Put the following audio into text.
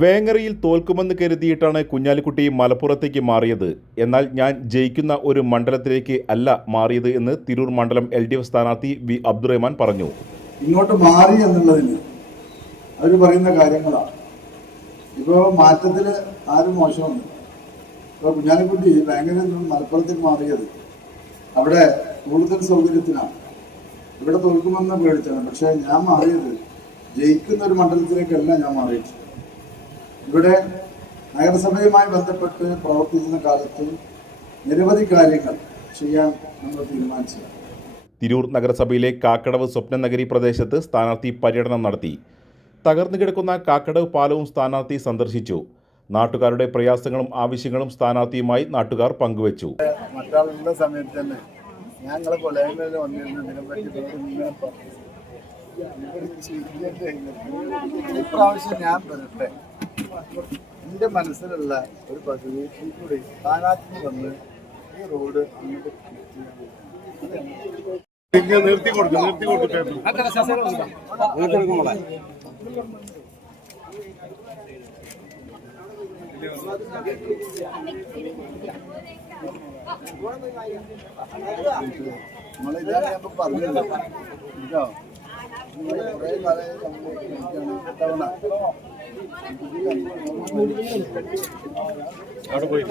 വേങ്ങരയിൽ തോൽക്കുമെന്ന് കരുതിയിട്ടാണ് കുഞ്ഞാലിക്കുട്ടി മലപ്പുറത്തേക്ക് മാറിയത്. എന്നാൽ ഞാൻ ജയിക്കുന്ന ഒരു മണ്ഡലത്തിലേക്ക് അല്ല മാറിയത് എന്ന് തിരൂർ മണ്ഡലം LDF സ്ഥാനാർത്ഥി വി അബ്ദുറഹ്മാൻ പറഞ്ഞു. ഇങ്ങോട്ട് മാറി എന്നുള്ളതിന് അവർ പറയുന്ന കാര്യങ്ങളാണ്. ഇപ്പോൾ മാറ്റത്തിൽ ആരും മോശമൊന്നും. ഇപ്പോൾ കുഞ്ഞാലിക്കുട്ടി വേങ്ങരയിൽ നിന്നും മലപ്പുറത്തേക്ക് മാറിയത് അവിടെ കൂടുതൽ സൗകര്യത്തിനാണ്. ഇവിടെ തോൽക്കുമെന്ന് പേടിച്ചാണ്. പക്ഷേ ഞാൻ മാറിയത് ജയിക്കുന്ന ഒരു മണ്ഡലത്തിലേക്കല്ല ഞാൻ മാറിയിട്ടില്ല. ഇവിടെ നഗരസഭയുമായി ബന്ധപ്പെട്ട് പ്രവർത്തിക്കുന്ന കാലത്ത് നിരവധി കാര്യങ്ങൾ ചെയ്യാൻ നമ്മൾ തീരുമാനിച്ചു. തിരൂർ നഗരസഭയിലെ കാക്കടവ് സ്വപ്നനഗരി പ്രദേശത്ത് സ്ഥാനാർത്ഥി പര്യടനം നടത്തി. തകർന്നു കിടക്കുന്ന കാക്കടവ് പാലവും സ്ഥാനാർത്ഥി സന്ദർശിച്ചു. നാട്ടുകാരുടെ പ്രയാസങ്ങളും ആവശ്യങ്ങളും സ്ഥാനാർത്ഥിയുമായി നാട്ടുകാർ പങ്കുവച്ചു. മറ്റാളുള്ള സമയത്ത് തന്നെ ഞങ്ങളെ കൊലയിൽ വന്നിരുന്നതിനെപ്പറ്റി ഇപ്രാവശ്യം ഞാൻ പറയട്ടെ, എൻ്റെ മനസ്സിലുള്ള ഒരു പദ്ധതി കൂടി സ്ഥാനാർത്ഥി വന്ന് ഈ റോഡ് അങ്ങോട്ട് നിർത്തി കൊടുക്കും. നമ്മളിതാണ് ഞാൻ പറഞ്ഞത്. കേട്ടോ, കുറേ കാലം തവണ അവിടെ പോയി